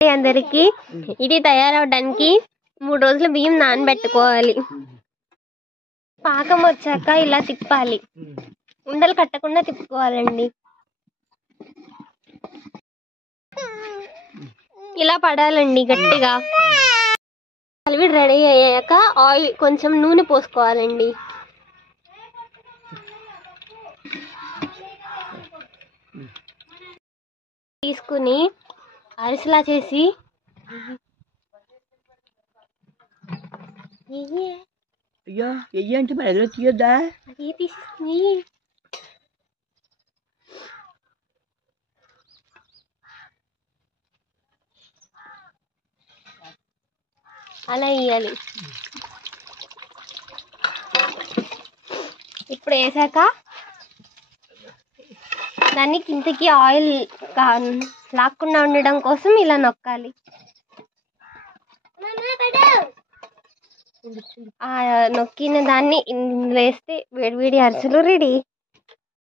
అందరికి ఇది తయారవడానికి 3 రోజులు బియ్యం నానబెట్టుకోవాలి. పాకం వచ్చాక ఇలా తిప్పాలి, ఉండలు కట్టకుండా తిప్పుకోవాలండి. ఇలా పడాలండి గట్టిగా. కలివిడి రెడీ అయ్యాక ఆయిల్ కొంచెం నూనె పోసుకోవాలండి. తీసుకుని అరిసెలా చేసి అంటే మరి తీయొద్దా? అది తీసుకుని అలా వేయాలి. ఇప్పుడు వేసాక దాన్ని కిందకి ఆయిల్ లాక్కుండా ఉండడం కోసం ఇలా నొక్కాలి. నొక్కిన దాన్ని వేస్తే వేడివేడి అరిసెలు రెడీ.